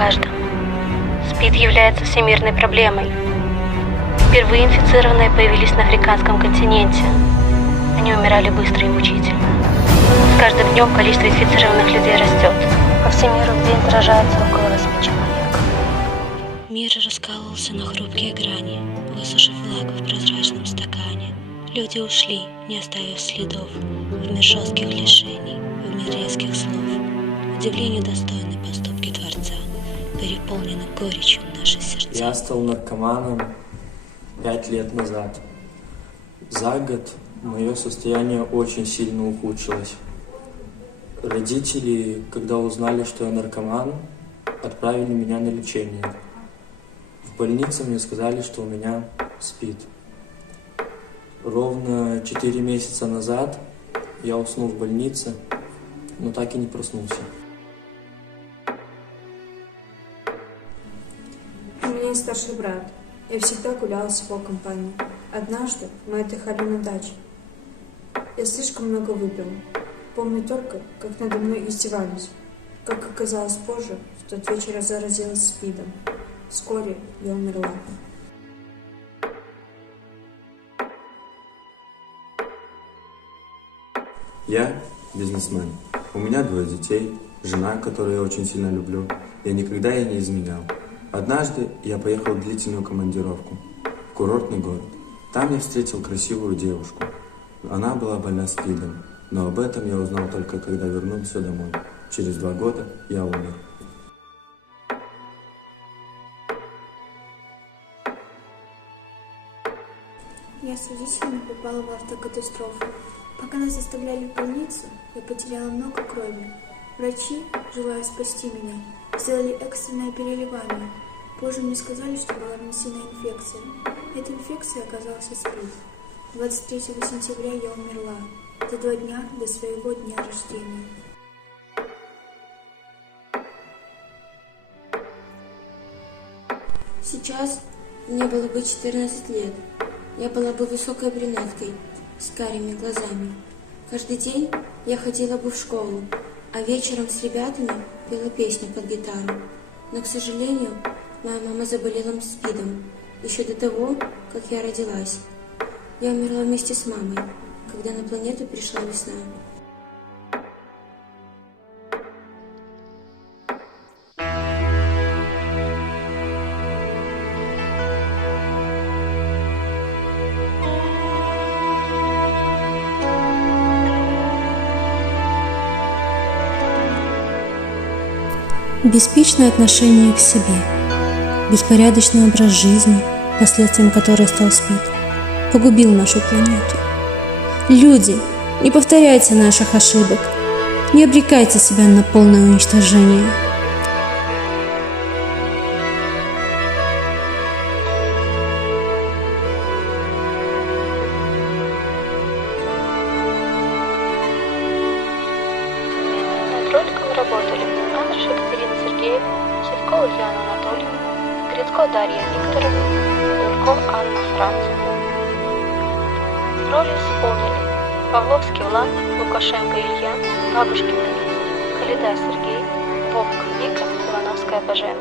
каждом. СПИД является всемирной проблемой. Впервые инфицированные появились на африканском континенте. Они умирали быстро и мучительно. С каждым днем количество инфицированных людей растет. По всему миру в день заражается около 8 человек. Мир раскалывался на хрупкие грани, высушив влагу в прозрачном стакане. Люди ушли, не оставив следов, в мир жестких лишений, в мир резких слов. Удивлению достойны поступки Творца, переполнены горечью наши сердца. Я стал наркоманом 5 лет назад. За год мое состояние очень сильно ухудшилось. Родители, когда узнали, что я наркоман, отправили меня на лечение. В больнице мне сказали, что у меня СПИД. Ровно 4 месяца назад я уснул в больнице, но так и не проснулся. У меня есть старший брат. Я всегда гуляла с его компанией. Однажды мы отдыхали на даче. Я слишком много выпила. Помню только, как надо мной издевались. Как оказалось позже, в тот вечер я заразилась СПИДом. Вскоре я умерла. Я бизнесмен. У меня 2 детей, жена, которую я очень сильно люблю. Я никогда ей не изменял. Однажды я поехал в длительную командировку в курортный город. Там я встретил красивую девушку. Она была больна СПИДом, но об этом я узнал только когда вернулся домой. Через 2 года я умер. Я с родителями попала в автокатастрофу. Пока нас доставляли в больницу, я потеряла много крови. Врачи, желая спасти меня, сделали экстренное переливание. Позже мне сказали, что была вирусная инфекция. Эта инфекция оказалась СПИД. 23 сентября я умерла, за 2 дня до своего дня рождения. Сейчас мне было бы 14 лет. Я была бы высокой брюнеткой, с карими глазами. Каждый день я ходила бы в школу, а вечером с ребятами пела песни под гитару. Но, к сожалению, моя мама заболела СПИДом еще до того, как я родилась. Я умерла вместе с мамой, когда на планету пришла весна. Беспечное отношение к себе, беспорядочный образ жизни, последствием которой стал СПИД, погубил нашу планету. Люди, не повторяйте наших ошибок, не обрекайте себя на полное уничтожение. Над роликом работали Андрушева Екатерина Сергеевна, Севкова Ульяна Анатольевна, Грицко Дарья Викторовна, Нурко Анна Францевна. Роли исполнили Павловский Влад, Лукашенко Илья, Бабушкин Дмитрий, Каледай Сергей, Вовк Вика, Ивановская Божена.